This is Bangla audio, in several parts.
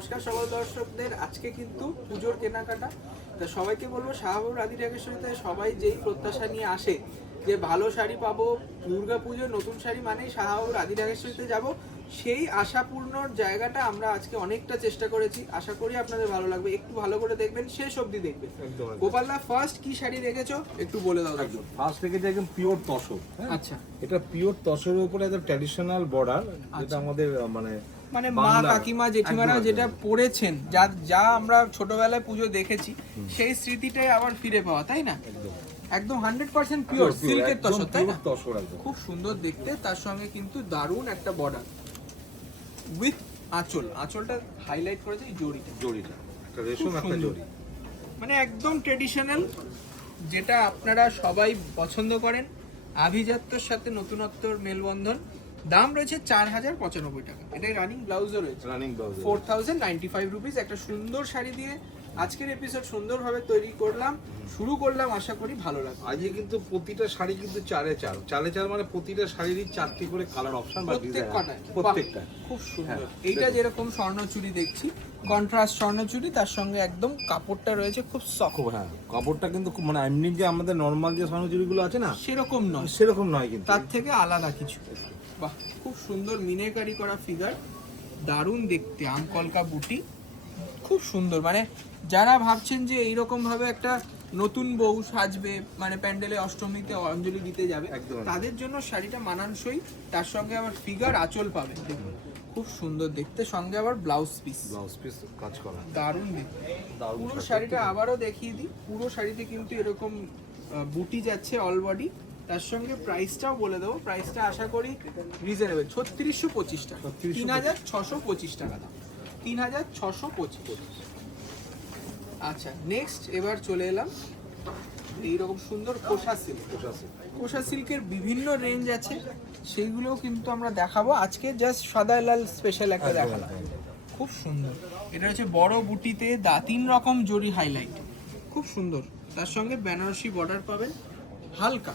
নমস্কার সকল দর্শকদের। আজকে কিন্তু পুজোর কেনাকাটা, তা সবাইকে বলবো শাহবাবুর আদি রেগেশ্বরীতে সবাই যেই প্রত্যাশা নিয়ে আসে যে ভালো শাড়ি পাবো, দুর্গা পুজোর নতুন শাড়ি মানেই শাহবাবুর আদি রেগেশ্বরীতে যাব, সেই আশাপূর্ণর জায়গাটা আমরা আজকে অনেকটা চেষ্টা করেছি। আশা করি আপনাদের ভালো লাগবে, একটু ভালো করে দেখবেন, শেষ অবধি দেখবেন। গোপালদা, ফার্স্ট কি শাড়ি রেখেছো একটু বলে দাও। ফার্স্ট রেখেছি একদম পিওর তসর। আচ্ছা, এটা পিওর তসরের উপরে একদম ট্র্যাডিশনাল বর্ডার, যেটা আমাদের মানে মা কাকিমা জেঠিমারা যেটা পড়েছেন, যা আমরা ছোটবেলায় পুজো দেখেছি, সেই স্মৃতিটাই আবার ফিরে পাওয়া, তাই না? একদম 100% পিওর সিল্কের তসর, তাই না? খুব সুন্দর দেখতে, তার সঙ্গে কিন্তু দারুণ একটা বর্ডার উইথ আঁচল। আঁচলটা হাইলাইট করেছে এই জড়িটা একটা রেশম, একটা জড়ি, মানে একদম ট্রেডিশনাল, যেটা আপনারা সবাই পছন্দ করেন। আভিজাত্যর সাথে নতুনত্বর মেলবন্ধন। দাম রয়েছে 4095 টাকা। এটাই রানিং ব্লাউজও রয়েছে, রানিং ব্লাউজ 4095 রুপিস। একটা সুন্দর শাড়ি দিয়ে আজকের এপিসোড সুন্দরভাবে তৈরি করলাম, শুরু করলাম। আশা করি ভালো লাগবে। আজকে কিন্তু প্রতিটা শাড়ি কিন্তু চারে চার মানে প্রতিটা শাড়িরই 4টি করে কালার অপশন বা ডিজাইন, প্রত্যেকটা খুব সুন্দর। এইটা যেরকম স্বর্ণচুরি দেখছি, কন্ট্রাস্ট স্বর্ণচুরি, তার সঙ্গে একদম কাপড়টা রয়েছে খুব সফট। হ্যাঁ, কাপড়টা কিন্তু খুব মানে এমনি যে আমাদের নরমাল যে স্বর্ণচুরিগুলো আছে না, সেরকম নয় কিন্তু তার থেকে আলাদা কিছু। বাহ, খুব সুন্দর মিনেকারি করা ফিগার, দারুণ দেখতে। আমকলকা বুটি, খুব সুন্দর। মানে যারা ভাবছেন যে এইরকম ভাবে একটা নতুন বউ সাজবে, মানে প্যান্ডেলে অষ্টমীতে অঞ্জলি দিতে যাবে, তাদের জন্য শাড়িটা মানানসই। তার সঙ্গে আবার ফিগার, আঁচল পাবে, দেখুন খুব সুন্দর দেখতে। সঙ্গে আবার ব্লাউজ পিস কাজ করা, দারুণ দেখতে। পুরো শাড়িটা আবারও দেখিয়ে দিই। পুরো শাড়িতে কিন্তু এরকম বুটি যাচ্ছে অল বডি। তার সঙ্গে প্রাইসটাও বলে দেবো। প্রাইসটা আশা করি রিজনেবল, 3625 টাকা, 3625 টাকা দাম, 3625। আচ্ছা, নেক্সট এবার চলে এলাম এইরকম সুন্দর কোষা সিল্ক। কোষা সিল্কের বিভিন্ন রেঞ্জ আছে, সেইগুলোও কিন্তু আমরা দেখাবো আজকে। জাস্ট সাদা লাল স্পেশাল একটা দেখালাম, খুব সুন্দর। এটা হচ্ছে বড় বুটিতে 3 রকম জরি হাইলাইট, খুব সুন্দর। তার সঙ্গে বেনারসি বর্ডার পাবেন, হালকা।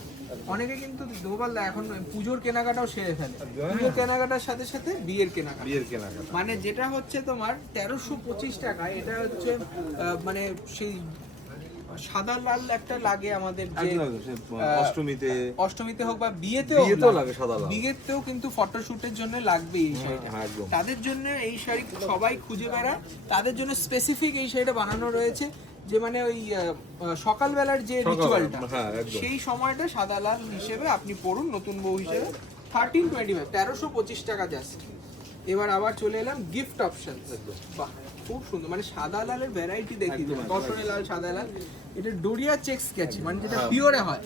অনেকে কিন্তু গোপালদা এখন পুজোর কেনাকাটাও সেরে ফেলে, পুজোর কেনাকাটার সাথে সাথে বিয়ের কেনাকাটা। মানে যেটা হচ্ছে তোমার 1325 টাকা, এটা হচ্ছে মানে সেই সাদা লাল একটা লাগে আমাদের যে অষ্টমীতে হোক বা বিয়েতেও লাগে সাদা লাল। বিয়েতেও কিন্তু ফটোশুটের জন্য লাগবে এই শাড়িটা। তাদের জন্য এই শাড়ি সবাই খুঁজে বেড়ায়, তাদের জন্য স্পেসিফিক এই শাড়িটা বানানো রয়েছে। যে মানে ওই সকালবেলার যে রিচুয়ালটা, সেই সময়টা সাদা লাল হিসেবে আপনি পড়ুন নতুন বউ হিসেবে। 1325, 1325 টাকা জাস্ট। এবার আবার চলে এলাম গিফট অপশন। বাহ, খুব সুন্দর। মানে সাদা লালের ভ্যারাইটি দেখি, তসরে লাল, সাদা লাল। এটা ডোরিয়া চেকস গেছে, মানে যেটা পিওরে হয়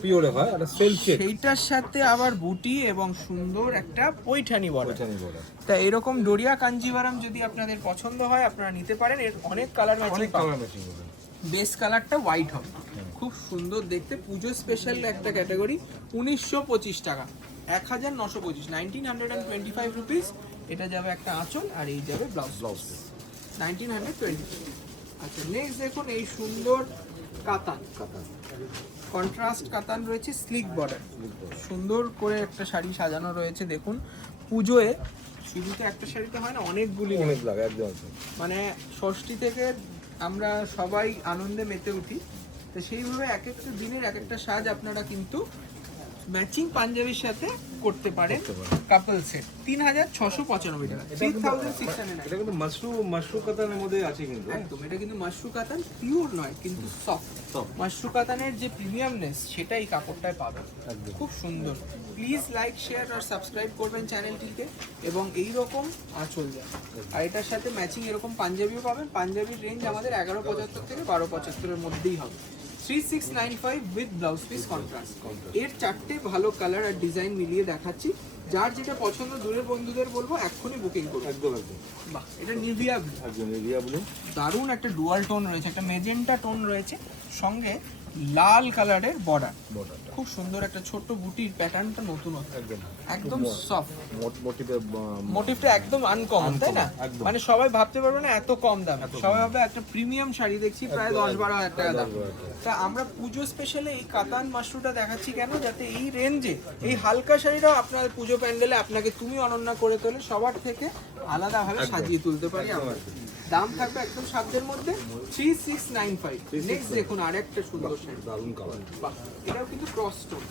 আর সেলফ চেক, সেইটার সাথে আবার বুটি এবং সুন্দর একটা পৈঠানি বর্ডার। তা এরকম ডোরিয়া কাঞ্জিভারাম যদি আপনাদের পছন্দ হয়, আপনারা নিতে পারেন। এর অনেক কালার ম্যাচিং পাবেন। বেস কালারটা হোয়াইট হবে, খুব সুন্দর দেখতে। পুজো স্পেশাল একটা ক্যাটাগরি, 1925 টাকা, 1925, 1925 রুপিস। এটা যাবে একটা আঁচল, আর এই যাবে ব্লাউজ 1920। আচ্ছা, নেক্সট দেখুন এই সুন্দর কাতান, কন্ট্রাস্ট কাতান রয়েছে, স্লিক বর্ডার, সুন্দর করে একটা শাড়ি সাজানো রয়েছে। দেখুন পুজোয় শুধু তো একটা শাড়িতে হয় না, অনেকগুলি লাগে একদম। মানে ষষ্ঠী থেকে আমরা সবাই আনন্দে মেতে উঠি, তো সেইভাবে এক একটা দিনের এক একটা সাজ আপনারা কিন্তু ম্যাচিং পাঞ্জাবির সাথে করতে পারেন। কাপল সেট 3695 টাকা, 3600। এটা কিন্তু মাশরু কাতানের মধ্যে আছে কিন্তু একদম। এটা কিন্তু মাশরু কাতান, পিওর নয় কিন্তু সফট। মাশরু কাতানের যে প্রিমিয়ামনেস, সেটা এই কাপড়টায় পাবেন। খুব সুন্দর। প্লিজ লাইক, শেয়ার আর সাবস্ক্রাইব করবেন চ্যানেলটিকে। এবং এই রকম আঁচল যায়, আর এটার সাথে ম্যাচিং এরকম পাঞ্জাবিও পাবেন। পাঞ্জাবির রেঞ্জ আমাদের 1175 থেকে 1275 এর মধ্যেই হবে। 3695 উইথ ব্লাউজ পিস কন্ট্রাস্ট। এর 4টে ভালো কালার আর ডিজাইন মিলিয়ে দেখাচ্ছি। যার যেটা পছন্দ, দূরের বন্ধুদের বলবো এক্ষুনি বুকিং করুন। একদম। বাহ, এটা নিভিয়া ব্লু, দারুণ একটা ডুয়াল টোন রয়েছে, একটা মেজেন্টা টোন রয়েছে, সঙ্গে লাল কালারের বর্ডার। খুব সুন্দর একটা ছোট বুটির প্যাটার্নটা নতুন, একদম সফট। মোটিভটা একদম আনকমন, তাই না? মানে সবাই ভাবতে পারবে না এত কম দাম, সবাই ভাবে একটা প্রিমিয়াম শাড়ি দেখছি প্রায় 10-12 হাজার টাকা দাম। তা আমরা পুজো স্পেশালে এই কাতান মাশরুটা দেখাচ্ছি কেন, যাতে এই রেঞ্জে এই হালকা শাড়িটাও আপনার পুজো প্যান্ডেলে আপনাকে তুমি অনন্যা করে তোলে, সবার থেকে আলাদাভাবে সাজিয়ে তুলতে পারি আমরা। দাম থাকবে একদম সাধ্যের মধ্যে 3695। নেক্সট দেখুন আরেকটা সুন্দর শাড়ি, দারুণ কালার, বাহ এটাও কিন্তু ক্রস টোন,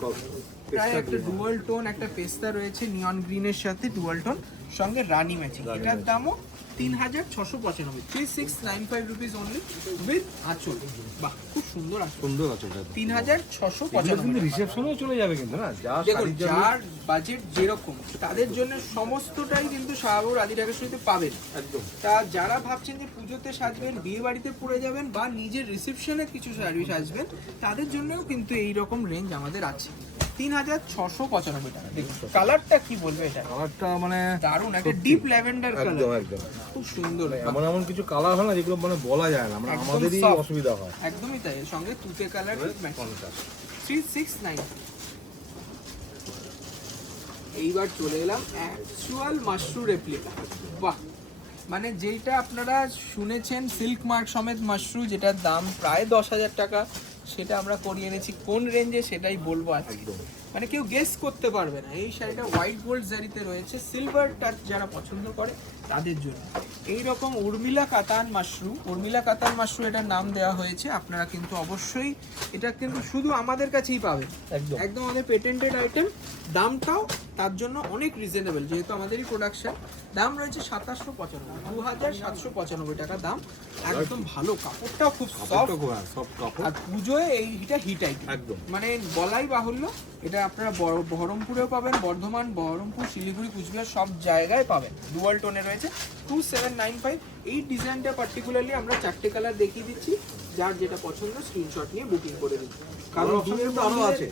প্রায় একটা ডুয়াল টোন, একটা পেস্তা রয়েছে নিয়ন গ্রিনের সাথে ডুয়াল টোন, সঙ্গে রানী ম্যাচিং। এটার দামও 3695, 3695 রুপিস অনলি উইথ আঁচল। বাহ খুব সুন্দর আঁচল, সুন্দর আছে এটা। 3695 কিন্তু রিসেপশনেও চলে যাবে কিন্তু না, যা দেখুন যার বাজেট যেরকম তাদের জন্য সমস্তটাই কিন্তু শাহবাবুর আদি ঢাকেশ্বরীতে পাবেন একদম। তা যারা ভাবছেন যে পুজোতে সাজবেন, বিয়ে বাড়িতে পরে যাবেন, বা নিজের রিসেপশনে কিছু শাড়ি সাজবেন, তাদের জন্যও কিন্তু এই রকম রেঞ্জ আমাদের আছে। 3695 টাকা। দেখুন কালারটা কি বলবে, এটা কালারটা মানে দারুণ, একটা ডিপ ল্যাভেন্ডার কালার, একদম একদম খুব সুন্দর। এমন এমন কিছু কালার হয় না যেগুলো মানে বলা যায় না, আমরা একদম আমাদেরই soft। অসুবিধা হয়। একদমই তাই, এর সঙ্গে তুতে কালার 369। এইবার চলে এলাম অ্যাকচুয়াল মাশরু রেপ্লিকা। বাহ মানে যেটা আপনারা শুনেছেন সিল্ক মার্ক সমেত মাশরু, যেটার দাম প্রায় 10,000 টাকা, সেটা আমরা করিয়ে এনেছি কোন রেঞ্জে সেটাই বলবো আজকে। মানে কেউ গেস করতে পারবে না। এই শাড়িটা হোয়াইট গোল্ড জারিতে রয়েছে, সিলভার টাচ যারা পছন্দ করে তাদের জন্য। এই রকম উর্মিলা কাতান মাশরু, উর্মিলা কাতান মাশরু এটার নাম দেওয়া হয়েছে। আপনারা কিন্তু অবশ্যই এটা কিন্তু শুধু আমাদের কাছেই পাবেন, একদম একদম আমাদের পেটেন্টেড আইটেম। দামটাও তার জন্য অনেক রিজনেবল, যেহেতু আমাদেরই প্রোডাকশন। দাম রয়েছে 2795, 2795 টাকা দাম। একদম ভালো, কাপড়টাও খুব সফট, সফট কাপড়। আর পুজোয় এইটা হিট আইটেম একদম মানে বলাই বাহুল্য। এটা আপনারা বহরমপুরেও পাবেন, বর্ধমান, বহরমপুর, শিলিগুড়ি, কুচবিহার সব জায়গায় পাবেন। ডুয়াল টোনে রয়েছে 2795। এই ডিজাইনটা পার্টিকুলারলি আমরা 4টে কালার দেখিয়ে দিচ্ছি, যার যেটা পছন্দ স্ক্রিনশট নিয়ে বুকিং করে দিন। কালার অপশন কিন্তু আরো আছে,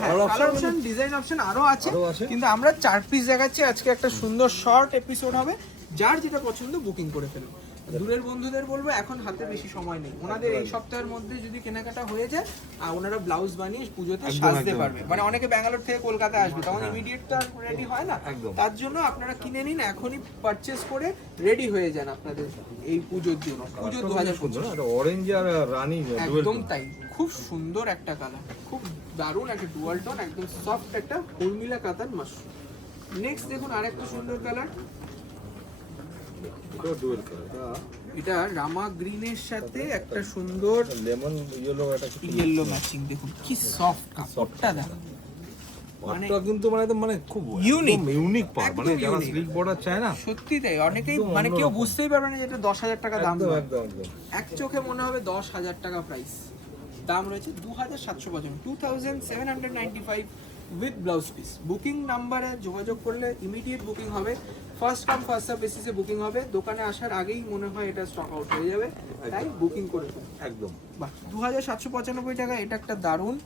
কালার অপশন, ডিজাইন অপশন আরো আছে, কিন্তু আমরা 4 পিস দেখাচ্ছি আজকে। একটা সুন্দর শর্ট এপিসোড হবে, যার যেটা পছন্দ বুকিং করে ফেলুন। দূরের বন্ধুদের বলবো এখন হাতে বেশি সময় নেই, ওনাদের এই সপ্তাহের মধ্যে যদি কেনাকাটা হয়ে যায় আর ওনারা ব্লাউজ বানিয়ে পুজোতে সাজতে পারবে। মানে অনেকে ব্যাঙ্গালোর থেকে কলকাতা আসবে, তখন ইমিডিয়েট তো রেডি হয় না, তার জন্য আপনারা কিনে নিন, এখনই পারচেজ করে রেডি হয়ে যান আপনাদের এই পুজোর জন্য। পুজো 2025 অরেঞ্জ আর রানী, একদম তাই, খুব সুন্দর একটা কালার, খুব দারুণ একটা ডুয়াল টোন, একদম সফট একটা উর্মিলা কাতান মাশরু। নেক্সট দেখুন আরেকটা সুন্দর কালার, এটা রামা গ্রিনের সাথে একটা সুন্দর লেমন ইয়েলো ম্যাচিং। দেখুন কি সফট কাপড়টা, দেখুন মানে কিন্তু মানে খুব ইউনিক পার, মানে যারা স্লিক বর্ডার চায় না, সত্যি তাই। অনেকেই মানে কেউ বুঝতেই পারবে না যে এটা 10,000 টাকা দাম। একদম একদম এক চোখে মনে হবে 10,000 টাকা প্রাইস। দাম রয়েছে 2795, 2795 উইথ ব্লাউজ পিস। বুকিং নাম্বারে যোগাযোগ করলে ইমিডিয়েট বুকিং হবে, ফার্স্ট কাম ফার্স্ট সার্ভ বেসিসে বুকিং হবে। দোকানে আসার আগেই মনে হয় এটা স্টক আউট হয়ে যাবে, তাই বুকিং করে ফেলুন। একদম বাহ 2795 টাকা। এটা একটা দারুণ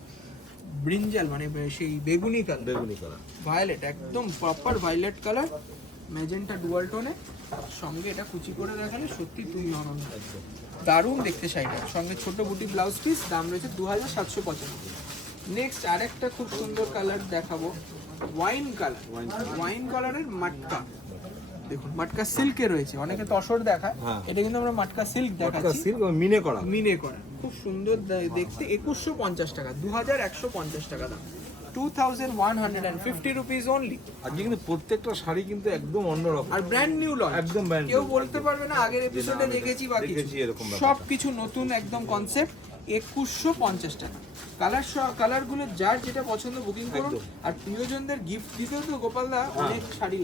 ব্রিঞ্জাল, মানে সেই বেগুনি কালার, বেগুনি কালার, ভায়োলেট, একদম proper violet colour, magenta dual টোনে, সঙ্গে এটা কুচি করে দেখালে সত্যি তুই অনন্য, দারুণ দেখতে শাড়িটা। সঙ্গে ছোট বুটি ব্লাউজ পিস, দাম রয়েছে 2795। নেক্সট আরেকটা খুব সুন্দর কালার দেখাবো, ওয়াইন কালার। ওয়াইন কালারের মাটকা, দেখুন মাটকা সিল্কে রয়েছে, অনেকে তসর দেখায়, এটা কিন্তু আমরা মাটকা সিল্ক দেখাচ্ছি, মিনে করা, মিনে করা, খুব সুন্দর দেখতে। 2150 টাকা, 2150 টাকা দাম, 2150 রুপিস অনলি। আজকে কিন্তু প্রত্যেকটা শাড়ি কিন্তু একদম অন্যরকম আর ব্র্যান্ড নিউ লঞ্চ, একদম ব্র্যান্ড। কেউ বলতে পারবে না আগের এপিসোডে দেখেছি বা কিছু, সব কিছু নতুন একদম কনসেপ্ট। 2150 টাকা। কালারগুলো যার যেটা পছন্দ বুকিং করুন। আর প্রিয়জনদের গিফট দিতেও তো গোপালদা অনেক শাড়ি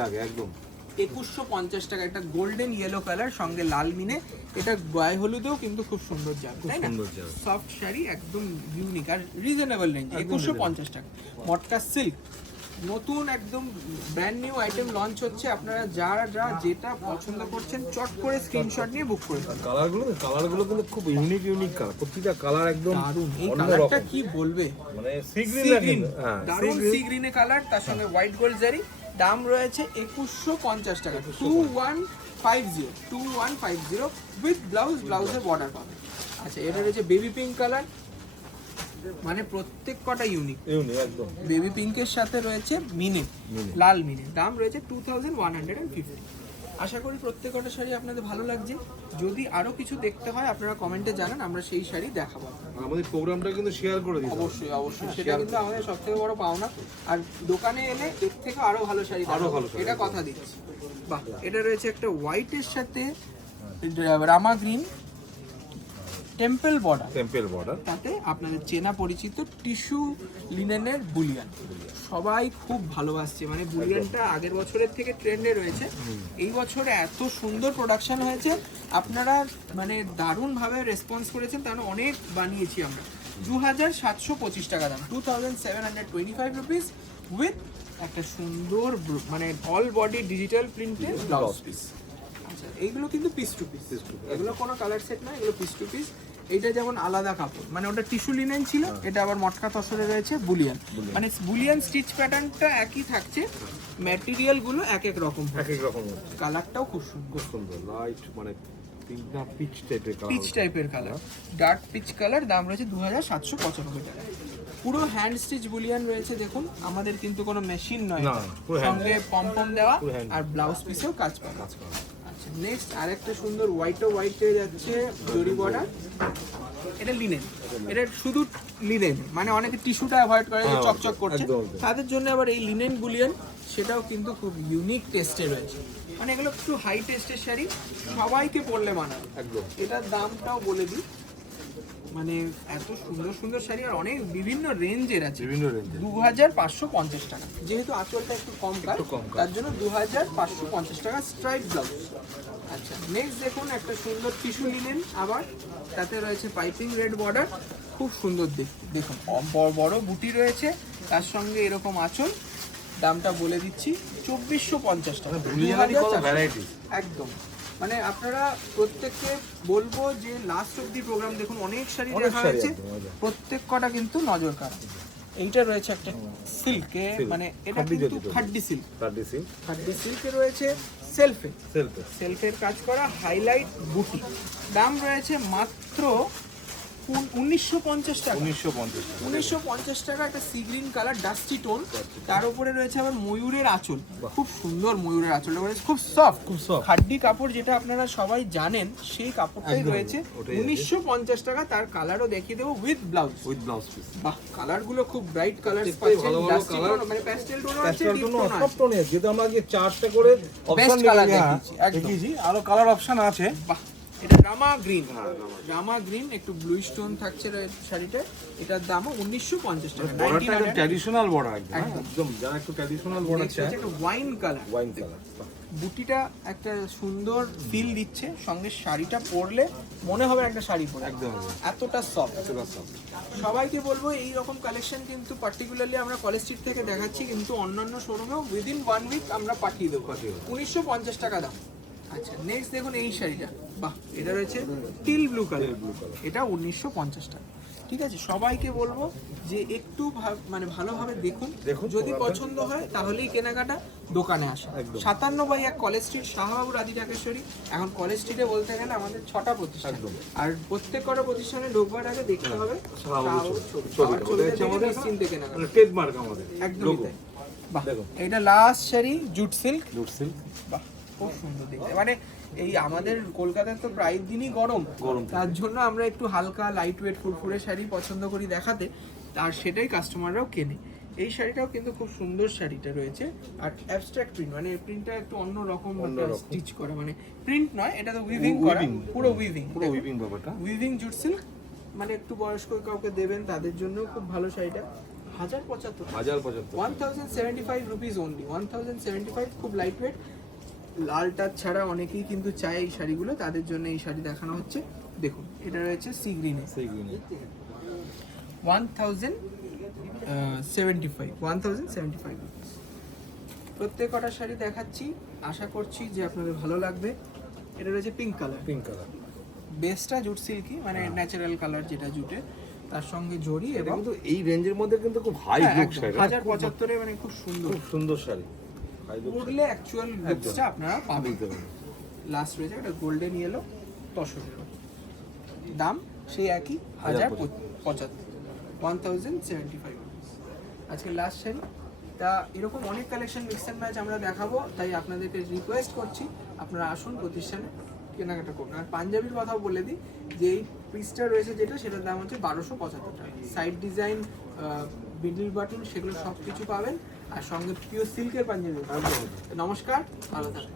লাগে একদম। 2150 টাকা, একটা গোল্ডেন ইয়েলো কালার, সঙ্গে লাল মিনে, এটা গায়ে হলুদেও কিন্তু খুব সুন্দর যাবে, তাই না? সফট শাড়ি, একদম ইউনিক আর রিজনেবল রেঞ্জ, 2150 টাকা। মটকা সিল্ক, নতুন একদম ব্র্যান্ড নিউ আইটেম লঞ্চ হচ্ছে। আপনারা যারা যেটা পছন্দ করছেন চট করে স্ক্রিনশট নিয়ে বুক করে ফেলুন। কালারগুলো কিন্তু খুব ইউনিক কালার, প্রতিটা কালার একদম দারুণ। এই কালারটা কি বলবে, মানে সি গ্রিন, দারুণ সি গ্রিনে কালার, তার সঙ্গে হোয়াইট গোল্ড জারি। দাম রয়েছে 2150 টাকা, 2150 উইথ ব্লাউজের বর্ডার পাবে। আচ্ছা, এটা রয়েছে বেবি পিঙ্ক কালার, মানে প্রত্যেক কটা ইউনিক একদম। বেবি পিঙ্কের সাথে রয়েছে মিনে, লাল মিনে। দাম রয়েছে 2150। আশা করি প্রত্যেকটা শাড়ি আপনাদের ভালো লাগছে। যদি আরো কিছু দেখতে হয় আপনারা কমেন্টে জানান, আমরা সেই শাড়ি দেখাবো। আমাদের প্রোগ্রামটা কিন্তু শেয়ার করে দিন, অবশ্যই সেটা কিন্তু আমাদের সবথেকে বড় পাওনা। আর দোকানে এলে এর থেকে আরো ভালো শাড়ি, এটা কথা দিচ্ছি। বাহ, এটা রয়েছে একটা হোয়াইটের সাথে রামা গ্রিন টেম্পল বর্ডার, তাতে আপনাদের চেনা পরিচিত টিস্যু লিনেনের বুলিয়ান। সবাই খুব ভালোবাসছে, মানে বুলিয়ানটা আগের বছরের থেকে ট্রেন্ডে রয়েছে। এই বছরে এত সুন্দর প্রোডাকশন হয়েছে, আপনারা মানে দারুণভাবে রেসপন্স করেছেন, কারণ অনেক বানিয়েছি আমরা। 2725 টাকা দাম, 2725 রুপিস, উইথ একটা সুন্দর মানে অল বডি ডিজিটাল প্রিন্টের ব্লাউজ পিস। আচ্ছা, এইগুলো কিন্তু পিস টু পিস, এগুলো কোনো কালার সেট না, এগুলো পিস টু পিস। এইটা যেমন আলাদা কাপড়, মানে ওটা টিস্যু লিনেন ছিল, এটা আবার মটকা তসরে রয়েছে বুলিয়ান। মানে বুলিয়ান স্টিচ প্যাটার্নটা একই থাকছে, ম্যাটেরিয়াল গুলো এক এক রকম, কালারটাও খুব সুন্দর লাইট মানে পিচ টাইপের কালার, ডার্ক পিচ কালার। দাম রয়েছে 2795 টাকা। পুরো হ্যান্ড স্টিচ বুলিয়ান রয়েছে, দেখুন আমাদের কিন্তু কোনো মেশিন নয়, সঙ্গে পম দেওয়া আর ব্লাউজ পিসেও কাজ করা। আচ্ছা, নেক্সট আরেকটা সুন্দর হোয়াইট পেয়ে যাচ্ছে জরি বর্ডার। এটা লিনেন, এটা শুধু লিনেন, মানে অনেকে টিস্যুটা অ্যাভয়েড করে, চকচক করছে, তাদের জন্য আবার এই লিনেন বুলিয়ান, সেটাও কিন্তু খুব ইউনিক টেস্টে রয়েছে। মানে এগুলো একটু হাই টেস্টের শাড়ি, সবাইকে পরলে মানাবে একদম। এটার দামটাও বলে দিই, মানে এত সুন্দর সুন্দর শাড়ি আর অনেক বিভিন্ন রেঞ্জের আছে, 2550 টাকা। যেহেতু আঁচলটা একটু কম কাজ, তার জন্য 2550 টাকা স্ট্রাইপ ব্লাউজ। আচ্ছা, নেক্সট দেখুন একটা সুন্দর টিস্যু লিনেন, আবার তাতে রয়েছে পাইপিং রেড বর্ডার, খুব সুন্দর দেখুন, বড় বুটি রয়েছে, তার সঙ্গে এরকম আঁচল। দামটা বলে দিচ্ছি 2450 টাকা, একদম। মানে আপনারা প্রত্যেককে বলবো যে লাস্ট অব্দি প্রোগ্রাম দেখুন, অনেক শাড়ি দেখা হয়েছে, প্রত্যেক কটা কিন্তু নজর কাড়া। এইটা রয়েছে একটা সিল্কে, মানে এটা কিন্তু খাড্ডি সিল্কে রয়েছে, সেলফের কাজ করা হাইলাইট বুটি। দাম রয়েছে মাত্র 1950 টাকা। 1950 টাকা, একটা sea green colour dusty tone, তার উপরে রয়েছে আবার ময়ূরের আঁচল, খুব সুন্দর ময়ূরের আঁচল, খুব সফট খাড্ডি কাপড়, যেটা আপনারা সবাই জানেন, সেই কাপড়টাই রয়েছে 1950 টাকা। তার কালারও দেখিয়ে দেবো উইথ ব্লাউজ পিস। বাহ, কালারগুলো খুব ব্রাইট কালার, মানে প্যাস্টেল টোন আছে, সব টোনে, যেহেতু আমরা আগে 4টা করে অপশন দেখিয়েছি, আরো কালার অপশন আছে। বাহ, এটা রামা গ্রিন একটু ব্লু স্টোন থাকছে শাড়িতে। এটার দামও 1950 টাকা। বর্ডারটা ট্র্যাডিশনাল বর্ডার একদম, যারা একটু ট্র্যাডিশনাল বর্ডার চায়। এটা ওয়াইন কালার, বুটিটা একটা সুন্দর ফিল দিচ্ছে, সঙ্গে শাড়িটা পরলে মনে হবে একটা শাড়ি পরে, একদম এতটা সফট। সবাইকে বলবো এই রকম কালেকশন কিন্তু পার্টিকুলারলি আমরা কলেজ স্ট্রিট থেকে দেখাচ্ছি, কিন্তু অন্যান্য শোরুমেও উইদিন 1 উইক আমরা পাঠিয়ে দেবো। 1950 টাকা দাম। আচ্ছা, নেক্সট দেখুন এই শাড়িটা, বাহ, এটা রয়েছে টিল ব্লু কালার, এটা 1950 টাকা। ঠিক আছে, সবাইকে বলবো যে একটু মানে ভালোভাবে দেখুন, যদি পছন্দ হয় তাহলেই কেনাকাটা, দোকানে আসা। 57/1 কলেজ স্ট্রিট, শাহবাবু রাধি ঢাকেশ্বরী। এখন কলেজ স্ট্রিটে বলতে গেলে আমাদের 6টা প্রতিষ্ঠান, আর প্রত্যেক কটা প্রতিষ্ঠানে ঢোকবার আগে দেখতে হবে ট্রেডমার্ক আমাদের, একদমই তাই। বাহ, এটা লাস্ট শাড়ি জুট সিল্ক, বাহ, খুব সুন্দর দেখতে। মানে এই আমাদের কলকাতায় তো প্রায় দিনই গরম, তার জন্য আমরা একটু হালকা লাইট ওয়েট ফুরফুরে শাড়ি পছন্দ করি দেখাতে, আর সেটাই কাস্টমাররাও কেনে। এই শাড়িটাও কিন্তু খুব সুন্দর শাড়িটা রয়েছে, আর অ্যাবস্ট্রাক্ট প্রিন্ট, মানে প্রিন্টটা একটু অন্য রকম স্টিচ করা, মানে প্রিন্ট নয়, এটা তো উইভিং করা, পুরো উইভিং ব্যাপারটা, উইভিং জুট সিল্ক। মানে একটু বয়স্ক কাউকে দেবেন, তাদের জন্য খুব ভালো শাড়িটা। 1075 রুপিস অনলি, 1075, খুব লাইট ওয়েট। লাল টাচ ছাড়া অনেকেই কিন্তু চায় এই শাড়িগুলো, তাদের জন্য এই শাড়ি দেখানো হচ্ছে। দেখুন, এটা রয়েছে সি গ্রিনে, 1075 রুপিস। প্রত্যেক কটা শাড়ি দেখাচ্ছি, আশা করছি যে আপনাদের ভালো লাগবে। এটা রয়েছে পিঙ্ক কালার, বেসটা জুট সিল্কি, মানে ন্যাচারাল কালার যেটা জুটে, তার সঙ্গে জড়ি, এবং কিন্তু এই রেঞ্জের মধ্যে কিন্তু খুব হাই লুক শাড়ি, 1075 মানে খুব সুন্দর শাড়ি, পরলে অ্যাকচুয়াল লুকসটা আপনারা পাবেন। লাস্ট রয়েছে একটা গোল্ডেন ইয়েলো তসরের, দাম সেই একই 1075, 1075 রুপিস। আজকে লাস্ট শাড়ি। তা এরকম অনেক কালেকশন মিক্স অ্যান্ড ম্যাচ আমরা দেখাবো, তাই আপনাদেরকে রিকোয়েস্ট করছি আপনারা আসুন প্রতিষ্ঠানে, কেনাকাটা করুন। আর পাঞ্জাবির কথাও বলে দিই যে এই পিসটা রয়েছে যেটা, সেটার দাম হচ্ছে 1275 টাকা। সাইড ডিজাইন, মিডল বাটন, সেগুলো সব কিছু পাবেন, আর সঙ্গে পিওর সিল্কের পাঞ্জাবি। নমস্কার, ভালো থাকবেন।